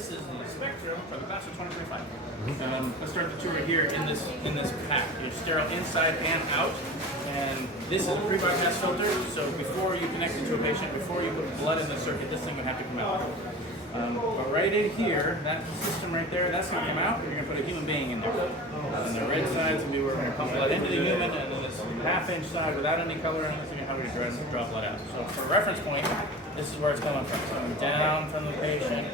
this is the Spectrum for the class of 2025. Let's start the tour here in this pack. You're sterile inside and out. And this is a pre-bypass filter, so before you connect it to a patient, before you put blood in the circuit, this thing would have to come out. But right in here, that system right there, that's going to come out, and you're going to put a human being in there. And the red side is going to be where we're going to pump blood into the human, and then this half-inch side without any color on it is going to be how we draw blood out. So for a reference point, this is where it's coming from. It's coming down from the patient,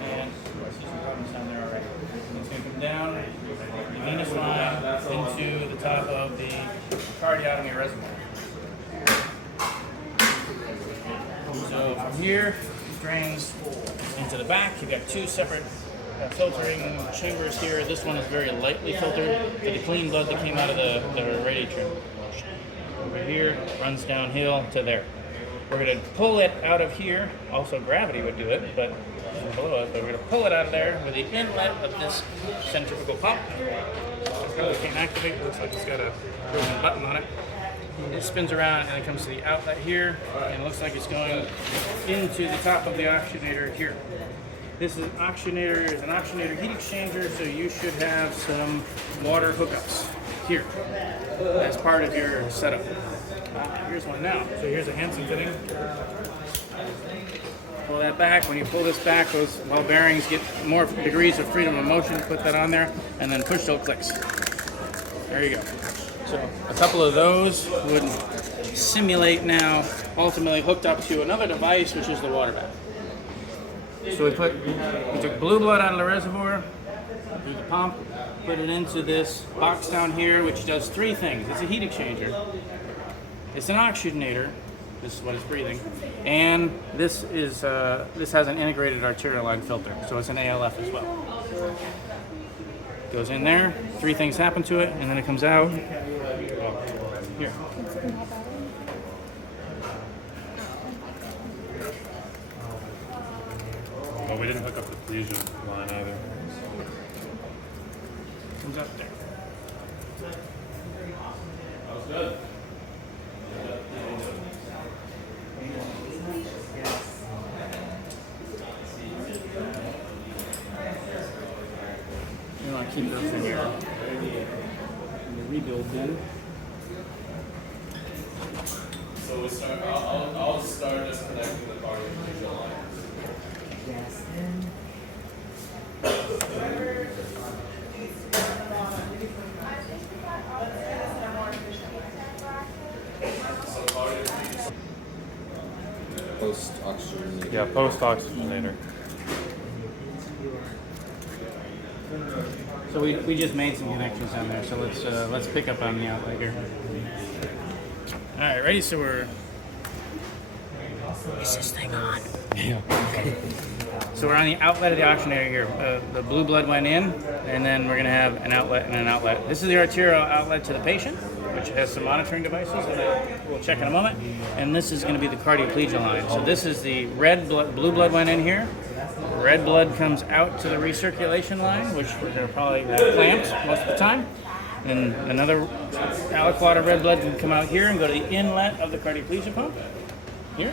and I see some problems down there already. And it's going to come down the venous line into the top of the cardiotomy reservoir. So from here, it drains into the back. You've got two separate filtering chambers here. This one is very lightly filtered for the clean blood that came out of the radiator. Over here, runs downhill to there. We're going to pull it out of here. Also, gravity would do it, but below it. But we're going to pull it out of there with the inlet of this centrifugal pump. Probably can't activate. It looks like it's got a broken button on it. It spins around and it comes to the outlet here, and it looks like it's going into the top of the oxygenator here. This is an oxygenator heat exchanger, so you should have some water hookups here as part of your setup. Here's one now. So here's a Hansen fitting. Pull that back. When you pull this back, those ball bearings get more degrees of freedom of motion. Put that on there, and then push till it clicks. There you go. So a couple of those would simulate now ultimately hooked up to another device, which is the water bath. So we took blue blood out of the reservoir, through the pump, put it into this box down here, which does three things. It's a heat exchanger. It's an oxygenator. This is what it's breathing, and this has an integrated arterial line filter, so it's an ALF as well. Goes in there. Three things happen to it, and then it comes out here. Well, we didn't hook up the fusion line either. Comes up there. That was good. You want to keep those in here. The rebuild bin. So we start. I'll start just connecting the car to the line. Yes. Post oxygenator. Yeah, post oxygenator. So we just made some connections down there. So let's pick up on the outlet here. All right, ready? So we're. Is this thing on? Yeah. So we're on the outlet of the oxygenator here. The blue blood went in, and then we're going to have an outlet and an outlet. This is the arterial outlet to the patient, which has some monitoring devices that we'll check in a moment. And this is going to be the cardioplegia line. So this is the red blood, blue blood went in here. Red blood comes out to the recirculation line, which they're probably clamped most of the time. And another aliquot of red blood can come out here and go to the inlet of the cardioplegia pump here.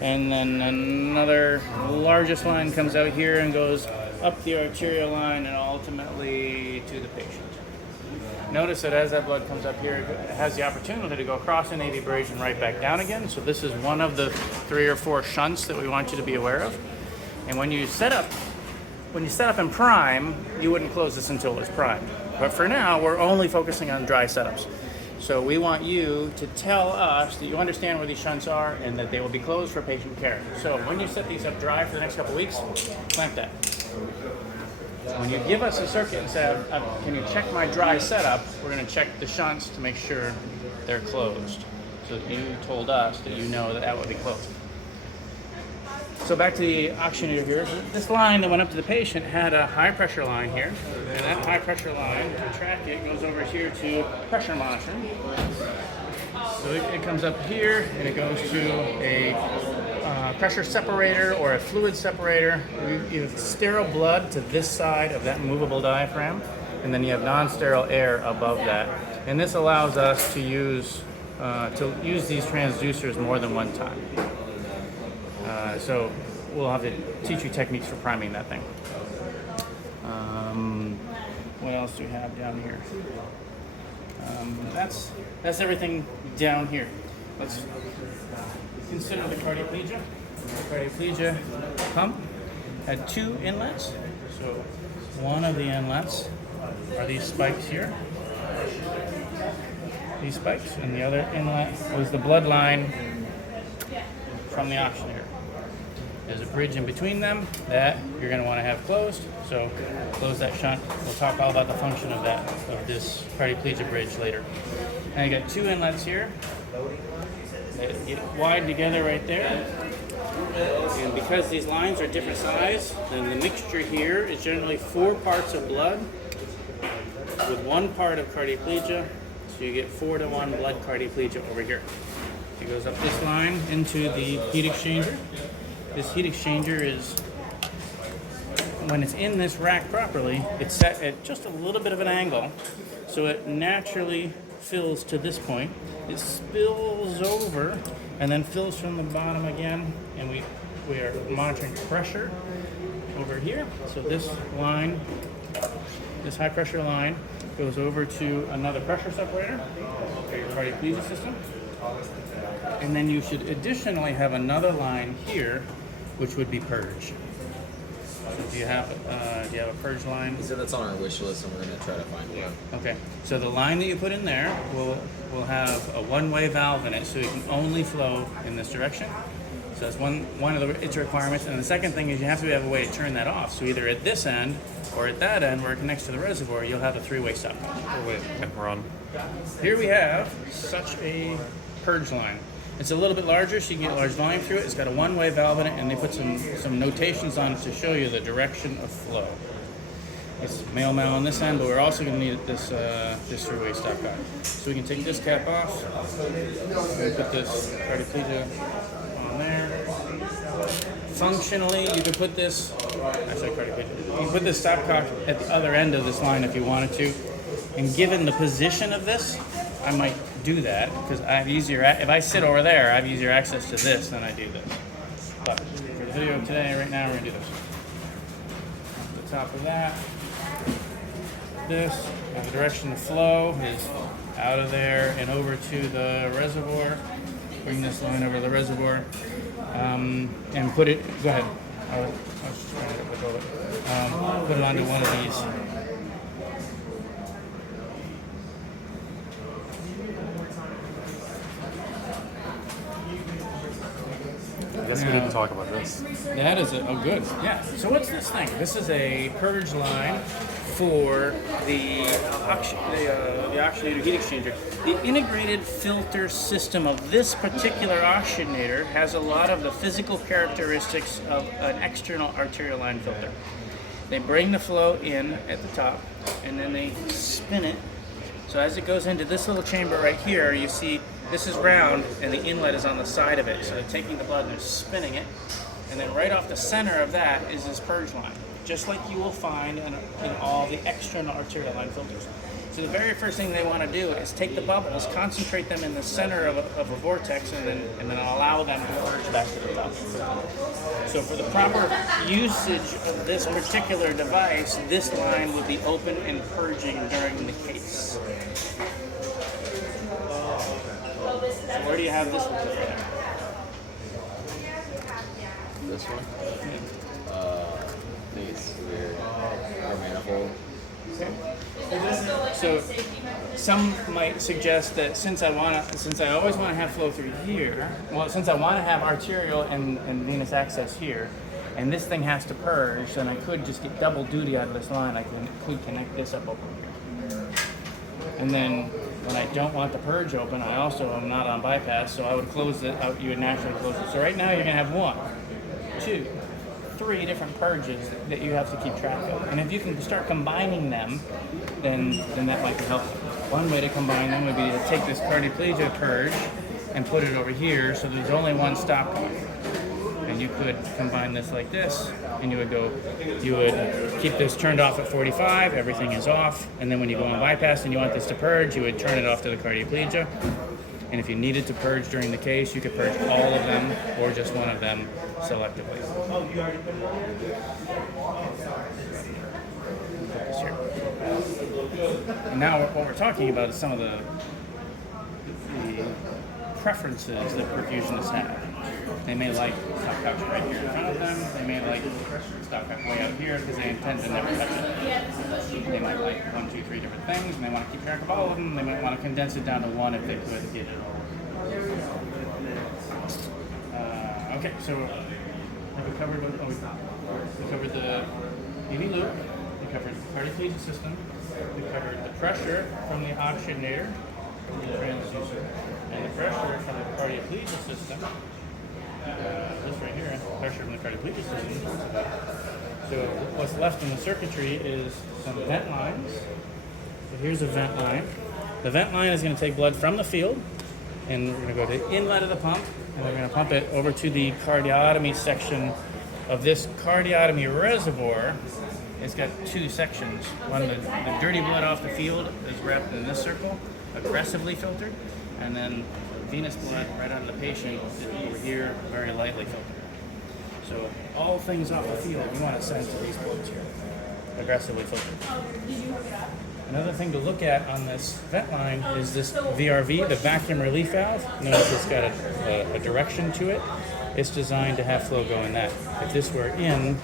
And then another largest line comes out here and goes up the arterial line and ultimately to the patient. Notice that as that blood comes up here, it has the opportunity to go across an AV bridge and right back down again. So this is one of the 3 or 4 shunts that we want you to be aware of. And when you set up in prime, you wouldn't close this until it's primed. But for now, we're only focusing on dry setups. So we want you to tell us that you understand where these shunts are and that they will be closed for patient care. So when you set these up dry for the next couple of weeks, clamp that. When you give us a circuit and say, can you check my dry setup, we're going to check the shunts to make sure they're closed. So you told us that you know that would be closed. So back to the oxygenator here. This line that went up to the patient had a high pressure line here. And that high pressure line, to track it, goes over here to pressure monitoring. So it comes up here and it goes to a pressure separator or a fluid separator. You have sterile blood to this side of that movable diaphragm, and then you have non-sterile air above that. And this allows us to use these transducers more than one time. So we'll have to teach you techniques for priming that thing. What else do we have down here? That's everything down here. Let's consider the cardioplegia. The cardioplegia pump had 2 inlets. So one of the inlets are these spikes here. These spikes, and the other inlet was the blood line from the oxygenator. There's a bridge in between them that you're going to want to have closed. So close that shunt. We'll talk all about the function of that, of this cardioplegia bridge later. And you got 2 inlets here that get wide together right there. And because these lines are different size, then the mixture here is generally 4 parts of blood with 1 part of cardioplegia. So you get 4-to-1 blood cardioplegia over here. It goes up this line into the heat exchanger. This heat exchanger is, when it's in this rack properly, it's set at just a little bit of an angle, so it naturally fills to this point. It spills over and then fills from the bottom again, and we are monitoring pressure over here. So this line, this high pressure line, goes over to another pressure separator for your cardioplegia system. And then you should additionally have another line here, which would be purge. So do you have a purge line? So that's on our wish list, and we're going to try to find one. Okay. So the line that you put in there will have a one-way valve in it, so it can only flow in this direction. So that's one of its requirements. And the second thing is you have to have a way to turn that off. So either at this end or at that end, where it connects to the reservoir, you'll have a 3-way stop. Oh, wait, we're on. Here we have such a purge line. It's a little bit larger, so you can get large volume through it. It's got a one-way valve in it, and they put some notations on it to show you the direction of flow. It's male on this end, but we're also going to need this 3-way stop guide. So we can take this cap off, and put this cardioplegia on there. Functionally, you could put this, you can put this stopcock at the other end of this line if you wanted to. And given the position of this, I might do that because I have easier. If I sit over there, I have easier access to this than I do this. But for the video today, right now, we're gonna do this. The top of that, this, and the direction of flow is out of there and over to the reservoir. Bring this line over to the reservoir and put it. Go ahead. I was just trying to look over it. Put it onto one of these. I guess we didn't talk about this. That is good. Yeah. So what's this thing? This is a purge line for the oxygenator heat exchanger. The integrated filter system of this particular oxygenator has a lot of the physical characteristics of an external arterial line filter. They bring the flow in at the top, and then they spin it. So as it goes into this little chamber right here, you see this is round and the inlet is on the side of it. So they're taking the blood and they're spinning it. And then right off the center of that is this purge line, just like you will find in all the external arterial line filters. So the very first thing they want to do is take the bubbles, concentrate them in the center of a vortex, and then allow them to purge back to the top. So for the proper usage of this particular device, this line would be open and purging during the case. So where do you have this one? This one? I think it's weird. Or manifold. So some might suggest that since I always want to have flow through here, since I want to have arterial and venous access here, and this thing has to purge, then I could just get double duty out of this line. I could connect this up over here. And then when I don't want the purge open, I also am not on bypass, so I would close it out. You would naturally close it. So right now you're going to have 1, 2, 3 different purges that you have to keep track of. And if you can start combining them, then that might be helpful. One way to combine them would be to take this cardioplegia purge and put it over here so there's only one stopcock. And you could combine this like this, and you would keep this turned off at 45, everything is off, and then when you go on bypass and you want this to purge, you would turn it off to the cardioplegia. And if you needed to purge during the case, you could purge all of them or just one of them selectively. Sure. And now what we're talking about is some of the preferences that perfusionists have. They may like stop couch right here in front of them. They may like stop couch way out here because they intend to never touch it. They might like 1, 2, 3 different things, and they want to keep track of all of them. They might want to condense it down to one if they could get it all. Okay, so we covered we covered the UV loop. We covered the cardioplegia system. We covered the pressure from the oxygenator, from the transducer, and the pressure from the cardioplegia system. This right here, pressure from the cardioplegia system. So what's left in the circuitry is some vent lines. So here's a vent line. The vent line is going to take blood from the field, and we're going to go to the inlet of the pump, and we're going to pump it over to the cardiotomy section of this cardiotomy reservoir. It's got 2 sections. One, the dirty blood off the field is wrapped in this circle, aggressively filtered, and then venous blood right out of the patient is over here, very lightly filtered. So all things off the field, we want to send to these plugs here, aggressively filtered. Another thing to look at on this vent line is this VRV, the vacuum relief valve. Notice it's got a direction to it. It's designed to have flow go in that. If this were in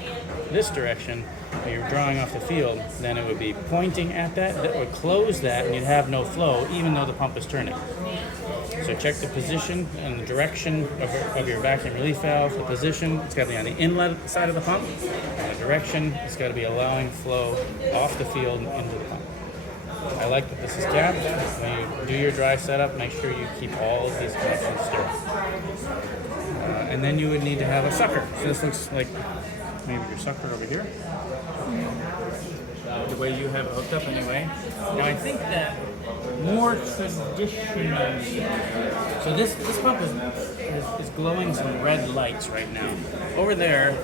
this direction, and you're drawing off the field, then it would be pointing at that. That would close that, and you'd have no flow, even though the pump is turning. So check the position and the direction of your vacuum relief valve. The position, it's got to be on the inlet side of the pump. And the direction, it's got to be allowing flow off the field and into the pump. I like that this is capped. When you do your dry setup, make sure you keep all of these connections sterile. And then you would need to have a sucker. So this looks like maybe your sucker over here. The way you have it hooked up anyway. Now I think that more traditionally, so this pump is glowing some red lights right now. Over there,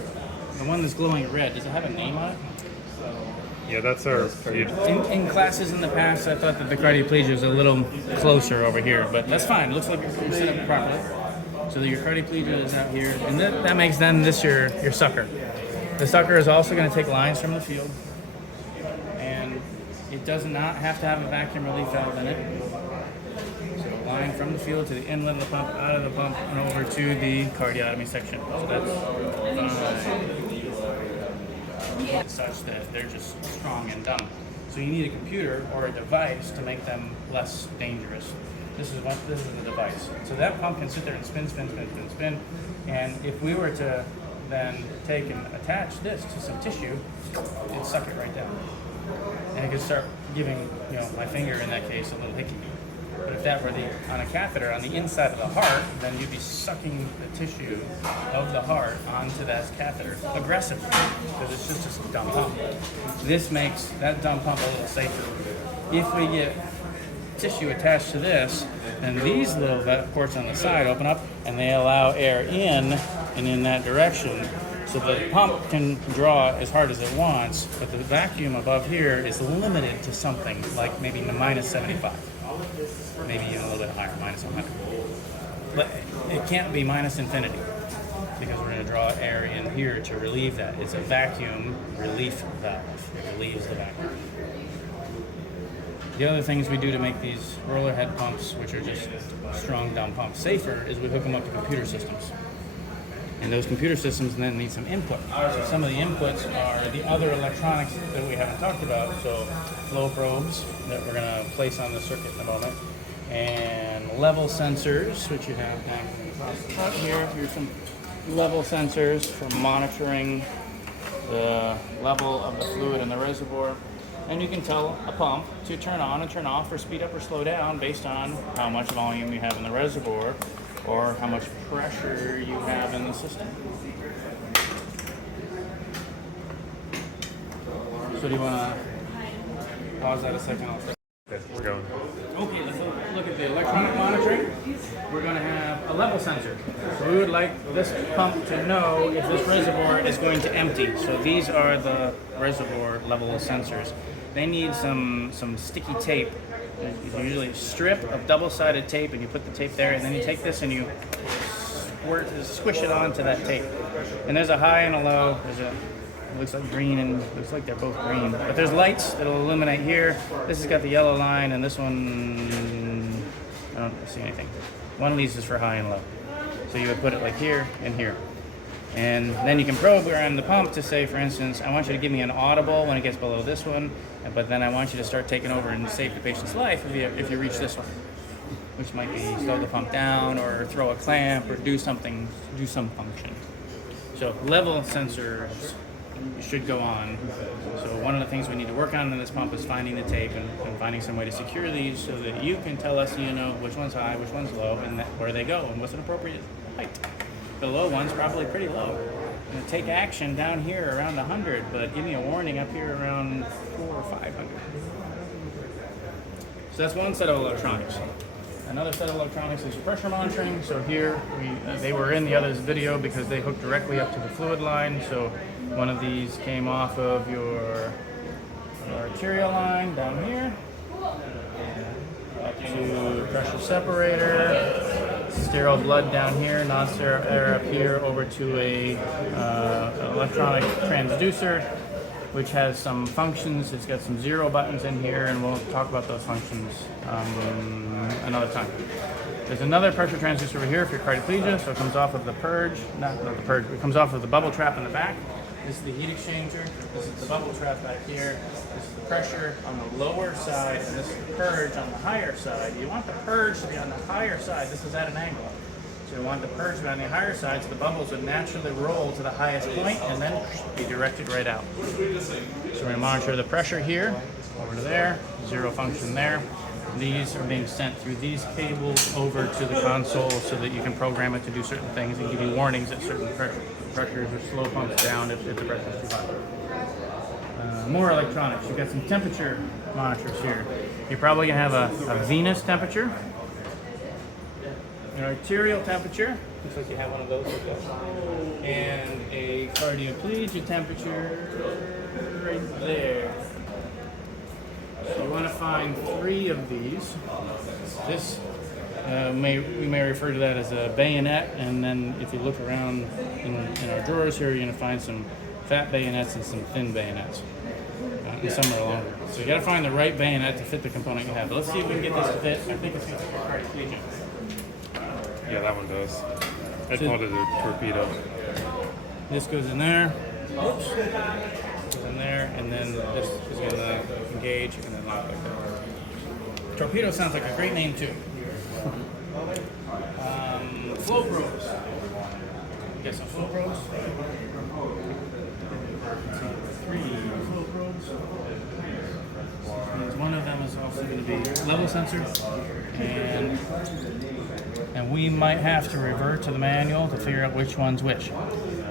the one that's glowing red, does it have a name on it? Yeah, that's our. In classes in the past, I thought that the cardioplegia was a little closer over here, but that's fine. It looks like you're set up properly. So that your cardioplegia is out here, and that makes then this your sucker. The sucker is also going to take lines from the field, and it does not have to have a vacuum relief valve in it. So line from the field to the inlet of the pump, out of the pump, and over to the cardiotomy section. So that's fine. Such that they're just strong and dumb. So you need a computer or a device to make them less dangerous. This is the device. So that pump can sit there and spin, and if we were to then take and attach this to some tissue, it'd suck it right down. And it could start giving, my finger in that case, a little hickey. But if that were on a catheter on the inside of the heart, then you'd be sucking the tissue of the heart onto that catheter aggressively, because it's just a dumb pump. This makes that dumb pump a little safer. If we get tissue attached to this, then these little ports on the side open up and they allow air in and in that direction, so the pump can draw as hard as it wants, but the vacuum above here is limited to something like maybe minus 75, maybe even a little bit higher, minus 100. But it can't be minus infinity, because we're going to draw air in here to relieve that. It's a vacuum relief valve. It relieves the vacuum. The other things we do to make these roller head pumps, which are just strong dumb pumps, safer, is we hook them up to computer systems. And those computer systems then need some input. So some of the inputs are the other electronics that we haven't talked about. So flow probes that we're going to place on the circuit in a moment, and level sensors, which you have across the front here. Here's some level sensors for monitoring the level of the fluid in the reservoir. And you can tell a pump to turn on and turn off, or speed up or slow down based on how much volume you have in the reservoir or how much pressure you have in the system. So do you want to pause that a second? Okay, we're going. Okay, let's look at the electronic monitoring. We're going to have a level sensor. So we would like this pump to know if this reservoir is going to empty. So these are the reservoir level sensors. They need some sticky tape is usually a strip of double-sided tape, and you put the tape there, and then you take this and you squish it onto that tape. And there's a high and a low. It looks like green, and it looks like they're both green. But there's lights that'll illuminate here. This has got the yellow line, and this one, I don't see anything. One of these is for high and low. So you would put it like here and here. And then you can probe around the pump to say, for instance, I want you to give me an audible when it gets below this one, but then I want you to start taking over and save the patient's life if you reach this one, which might be slow the pump down or throw a clamp or do some function. So level sensors should go on. So one of the things we need to work on in this pump is finding the tape and finding some way to secure these so that you can tell us, which one's high, which one's low, and where they go, and what's an appropriate height. The low one's probably pretty low. And take action down here around 100, but give me a warning up here around 400 or 500. So that's one set of electronics. Another set of electronics is pressure monitoring. So here, they were in the other's video because they hook directly up to the fluid line. So one of these came off of your arterial line down here, up to pressure separator, sterile blood down here, non-sterile air up here, over to an electronic transducer, which has some functions. It's got some 0 buttons in here, and we'll talk about those functions another time. There's another pressure transducer over here for your cardioplegia, so it comes off of the purge, not the purge, it comes off of the bubble trap in the back. This is the heat exchanger, this is the bubble trap back here, this is the pressure on the lower side, and this is the purge on the higher side. You want the purge to be on the higher side, this is at an angle. So you want the purge to be on the higher side so the bubbles would naturally roll to the highest point and then be directed right out. So we're going to monitor the pressure here, over to there, 0 function there. These are being sent through these cables over to the console so that you can program it to do certain things and give you warnings at certain pressures or slow pumps down if the pressure is too high. More electronics. You've got some temperature monitors here. You're probably going to have a venous temperature, an arterial temperature, looks like you have one of those like that, and a cardioplegia temperature right there. So you want to find 3 of these. This we may refer to that as a bayonet, and then if you look around in our drawers here, you're going to find some fat bayonets and some thin bayonets, and some are longer. So you got to find the right bayonet to fit the component you have. But let's see if we can get this to fit. I think it's going to fit cardioplegia. Yeah, that one does. I called it a torpedo. This goes in there. Oops. Goes in there, and then this is going to engage and then lock like that. Torpedo sounds like a great name too. Flow probes. You got some flow probes? 3 flow probes. One of them is also going to be level sensor, and we might have to revert to the manual to figure out which one's which.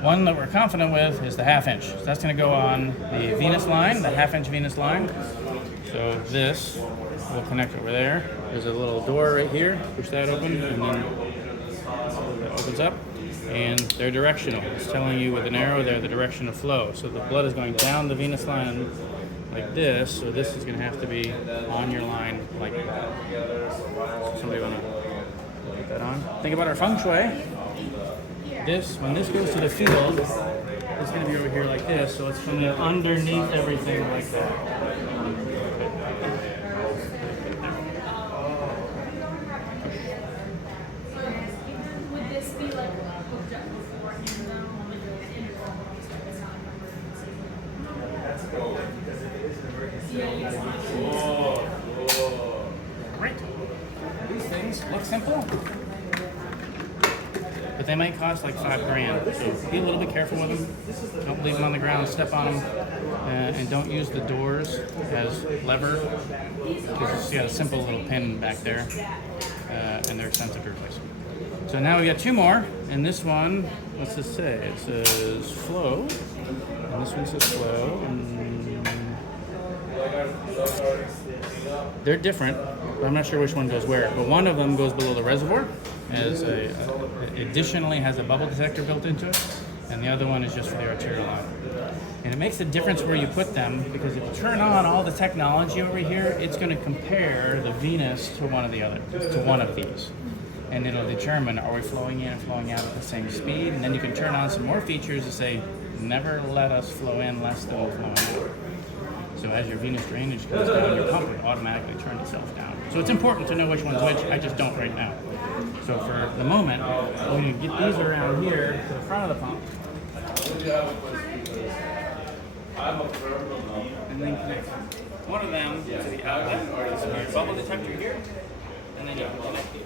One that we're confident with is the 1/2 inch. So that's going to go on the venous line, the 1/2 inch venous line. So this will connect over there. There's a little door right here. Push that open, and then that opens up. And they're directional. It's telling you with an arrow there the direction of flow. So the blood is going down the venous line like this. So this is going to have to be on your line like that. So somebody want to put that on? Think about our feng shui. When this goes to the field, it's going to be over here like this, so it's going to be underneath everything like that. Would this be like hooked up beforehand Great. These things look simple, but they might cost like $5,000. So be a little bit careful with them. Don't leave them on the ground, step on them, and don't use the doors as lever, because you got a simple little pin back there, and they're expensive to replace. So now we got 2 more, and this one, what's this say? It says flow, and this one says flow, and they're different, but I'm not sure which one goes where. But one of them goes below the reservoir, additionally has a bubble detector built into it, and the other one is just for the arterial line. And it makes a difference where you put them because if you turn on all the technology over here, it's going to compare the Venus to one of the other, to one of these. And it'll determine, are we flowing in and flowing out at the same speed? And then you can turn on some more features to say, never let us flow in less than we're flowing out. So as your venous drainage goes down, your pump would automatically turn itself down. So it's important to know which one's which. I just don't right now. So for the moment, we're going to get these around here to the front of the pump. And then connect one of them to the outlet, so your bubble detector here. And then you can connect the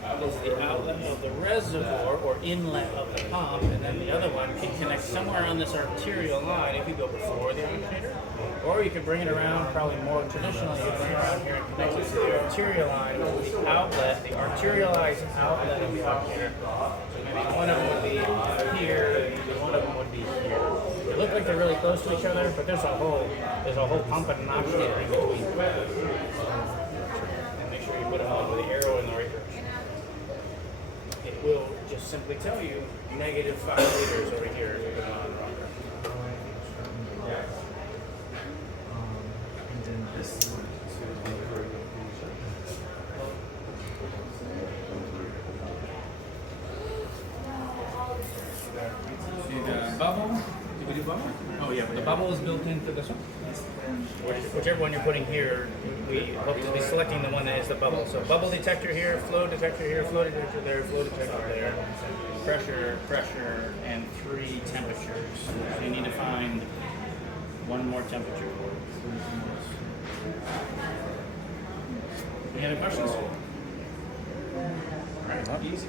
outlet of the reservoir or inlet of the pump, and then the other one can connect somewhere on this arterial line. It could go before the actuator, or you could bring it around, probably more traditionally, you bring it around here and connect it to the arterial line of the outlet, the arterialized outlet of the actuator. So maybe one of them would be here, and one of them would be here. They look like they're really close to each other, but there's a whole pump and an actuator in between. Sure you put them on with the arrow in the right direction. It will just simply tell you negative 5 liters over here if you put it on the wrong direction. And then this one See the bubble? Did we do bubble? Oh yeah, but the bubble is built into this one. Whichever one you're putting here, we hope to be selecting the one that is the bubble. So bubble detector here, flow detector here, flow detector there, flow detector there, pressure, and 3 temperatures. So you need to find one more temperature. Any other questions? All right, easy.